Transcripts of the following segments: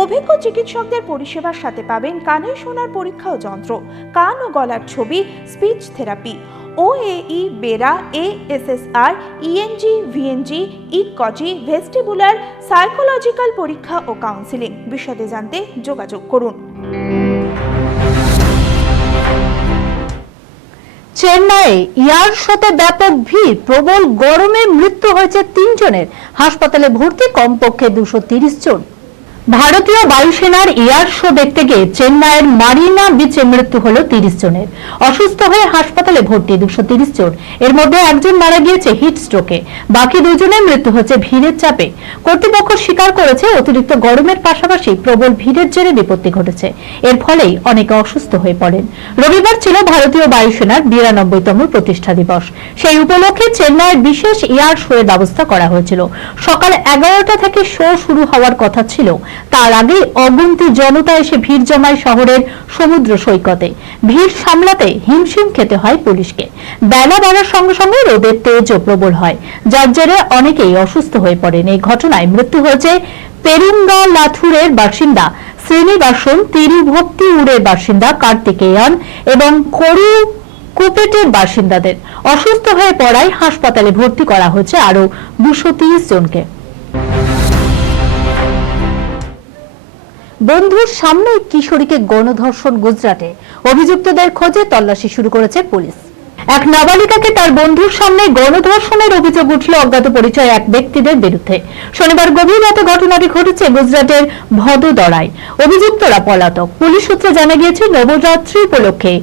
অভিজ্ঞ চিকিৎসকদের পরিষেবার সাথে পাবেন কানে শোনার পরীক্ষা ও যন্ত্র, কান ও গলার ছবি, speech therapy. OAE BERA ASSR ENG VNG ইকজি vestibular psychological পরীক্ষা ও কাউন্সিলিং বিশদে জানতে যোগাযোগ করুন। চেন্নাইয়ে ইয়ার সাথে ব্যাপক ভিড়, প্রবল গরমে মৃত্যু হয়েছে তিনজনের। হাসপাতালে ভর্তি কমপক্ষে দুশো জন। ভারতীয় বায়ুসেনার এয়ার শো দেখতে গিয়ে চেন্নাইয়ের মারিনা বিচে মৃত্যু হল তিরিশ জনের। অসুস্থ হয়ে হাসপাতালে ভর্তি দুশো তিরিশ জন। এর মধ্যে একজন মারা গিয়েছে হিট স্ট্রোকে। বাকি দুজনের মৃত্যু হচ্ছে ভিড়ের চাপে। কর্তৃপক্ষ স্বীকার করেছে অতিরিক্ত গরমের পাশাপাশি প্রবল ভিড়ের জেরে বিপত্তি ঘটেছে। এর ফলেই অনেকে অসুস্থ হয়ে পড়েন। রবিবার ছিল ভারতীয় বায়ুসেনার বিরানব্বইতম প্রতিষ্ঠা দিবস। সেই উপলক্ষে চেন্নাইয়ের বিশেষ এয়ার শো এর ব্যবস্থা করা হয়েছিল। সকাল এগারোটা থেকে শো শুরু হওয়ার কথা ছিল। তার আগে অগুন্তি জনতা এসে ভিড় জমায় শহরের সমুদ্র সৈকতে। ভিড় সামলাতে হিমশিম খেতে হয় পুলিশকে। বেলা বাড়ার সঙ্গে সঙ্গে রোদের তেজও প্রবল হয়। যার জেরে অনেকেই অসুস্থ হয়ে পড়েন। এই ঘটনায় মৃত্যু হয়েছে পেরুঙ্গা লাথুরের বাসিন্দা শ্রীনিবাসন তিরুভক্তি উড়ের বাসিন্দা কার্তিকেয়ান এবং খড়ু কুপেটের বাসিন্দাদের। অসুস্থ হয়ে পড়ায় হাসপাতালে ভর্তি করা হয়েছে আরও দুশো জনকে। বন্ধুর সামনে কিশোরীকে গণধর্ষণ গুজরাটে। অভিযুক্তদের খোঁজে তল্লাশি শুরু করেছে পুলিশ। এক নাবালিকাকে তার বন্ধুর সামনে গণধর্ষণের অভিযোগ উঠল অজ্ঞাত পরিচয় এক ব্যক্তিদের বিরুদ্ধে। শনিবার গভীর রাতে ঘটনাটি ঘটেছে গুজরাটের ভদোদরায়। অভিযুক্তরা পলাতক। পুলিশ সূত্রে জানা গিয়েছে, নবরাত্রি উপলক্ষে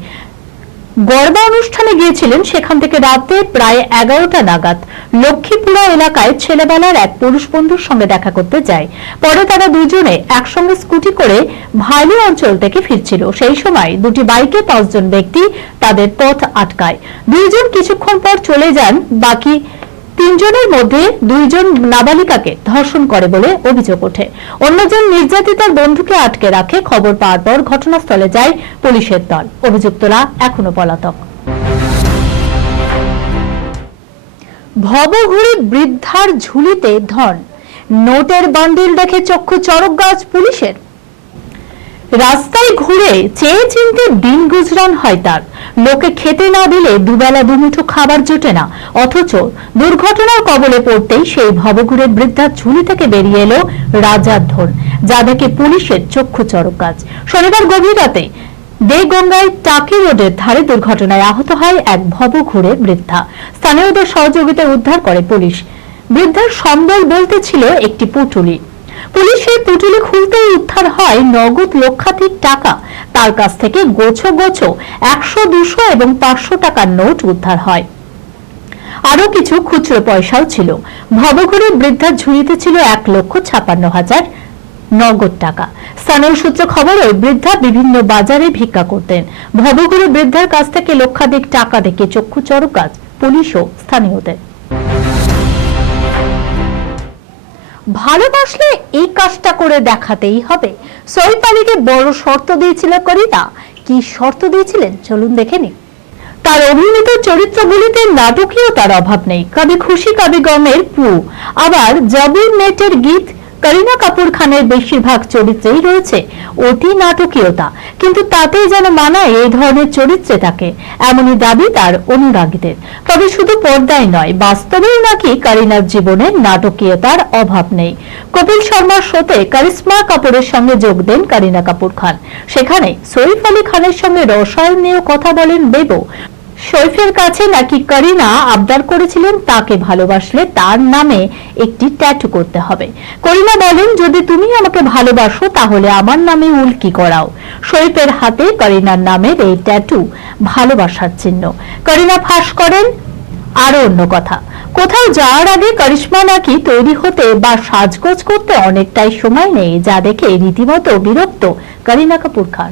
গরবা অনুষ্ঠানে গিয়েছিলেন সেখান থেকে রাতে প্রায় এগারোটা নাগাদ। লক্ষ্মীপুরা এলাকায় ছেলেবেলার এক পুরুষ বন্ধুর সঙ্গে দেখা করতে যায়। পরে তারা দুজনে একসঙ্গে স্কুটি করে ভাইলি অঞ্চল থেকে ফিরছিল। সেই সময় দুটি বাইকে পাঁচজন ব্যক্তি তাদের পথ আটকায়। দুইজন কিছুক্ষণ পর চলে যান, বাকি তিনজনের মধ্যে দুইজন নাবালিকাকে ধর্ষণ করে বলে অভিযোগ ওঠে। অন্যজন নির্যাতিতার বন্ধুকে আটকে রাখে, খবর পাওয়ার পর ঘটনাস্থলে যায় পুলিশের দল। অভিযুক্তরা এখনও পলাতক। ভবঘুরে বৃদ্ধার ঝুলিতে ধন। নোটের বান্ডিল দেখে চক্ষু চরক গাছ পুলিশের। রাস্তায় ঘুরে চেয়ে চিনতে দিন গুজরান হয় তার। লোকে খেতে না দিলে দুবেলা দুমুঠো খাবার জোটে না। অথচ দুর্ঘটনার কবলে পড়তেই সেই ভবঘুরে বৃদ্ধার ঝুলি থেকে বেরিয়ে এলো রাজার ধন যা দেখে পুলিশের চক্ষু চরক কাজ। শনিবার গভীর রাতে দেগঙ্গায় টাকি রোডের ধারে দুর্ঘটনায় আহত হয় এক ভবঘুরে বৃদ্ধা। স্থানীয়দের সহযোগিতায় উদ্ধার করে পুলিশ। বৃদ্ধার সম্বল বলতে ছিল একটি পুটুলি। পুলিশের পুটুলি খুলতেই উদ্ধার হয় নগদ লক্ষাধিক টাকা। তার কাছ থেকে গোছো গোছো একশো, দুশো এবং পাঁচশো টাকার নোট উদ্ধার হয়। আরও কিছু খুচরো পয়সাও ছিল। ভবঘুরে বৃদ্ধার ঝুড়িতে ছিল এক লক্ষ ছাপান্ন হাজার নগদ টাকা। স্থানীয় সূত্র খবর বৃদ্ধা বিভিন্ন বাজারে ভিক্ষা করতেন। ভবঘুরে বৃদ্ধার কাছ থেকে লক্ষাধিক টাকা দেখে চক্ষু চরক গাছ পুলিশ ও স্থানীয়দের। ভালোবাসলে এই কাজটা করে দেখাতেই হবে। সৈফ আলীকে বড় শর্ত দিয়েছিল করিতা। কি শর্ত দিয়েছিলেন? চলুন দেখে তার অভিনীত চরিত্রগুলিতে নাটকীয়তার অভাব নেই। কবি খুশি কবি গমের পু। আবার জবির নেটের গীত করিনা কাপুর খানের বেশিরভাগ চরিত্রেই রয়েছে অতি নাটকীয়তা, কিন্তু তাতেই যেন মানায় এই ধরনের চরিত্রে তাকে। এমনই দাবি তার অনুরাগীদের। তবে শুধু পর্দায় নয়, বাস্তবেও নাকি করিনার জীবনে নাটকীয়তার অভাব নেই। কপিল শর্মার শোতে কারিশ্মা কাপুরের সঙ্গে যোগ দেন করিনা কাপুর খান। সেখানে সৈফ আলী খানের সঙ্গে রসায়ন নিয়েও কথা বলেন বেবো। সৈফের কাছে নাকি করিনা আবদার করেছিলেন, তাকে ভালোবাসলে তার নামে একটি ট্যাটু করতে হবে। করিনা বলেন, যদি তুমি আমাকে ভালোবাসো, তাহলে আমার নামে উল্কি করাও। সৈফের হাতে করিনার নামের এই ট্যাটু ভালোবাসার চিহ্ন। করিনা ফাঁস করেন, আরও অন্য কথা। কোথাও যাওয়ার আগে করিশ্মা নাকি তৈরি হতে বা সাজগোজ করতে অনেকটাই সময় নেই যা দেখে রীতিমতো বিরক্ত করিনা কাপুর খান।